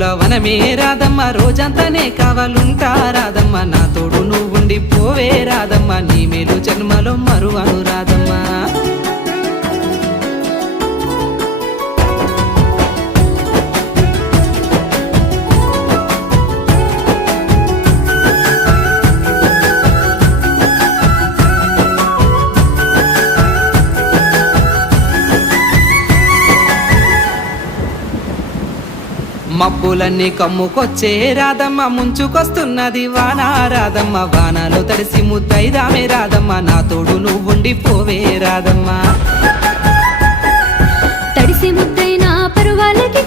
పూల వనమే రాదమ్మ రోజంతానే కావాలుంటా రాదమ్మ నా తోడు నువ్వుండి పోవే రాదమ్మ నీ మేలు జన్మలో మరువను రాదమ్మ మబ్బులన్నీ కమ్ముకొచ్చే రాదమ్మ ముంచుకొస్తున్నది వాన రాదమ్మ వానలో తడిసి ముద్దైదామే రాదమ్మ నా తోడు నువ్వుండి పోవే రాదమ్మ తడిసి ముద్దైన పరువాలకి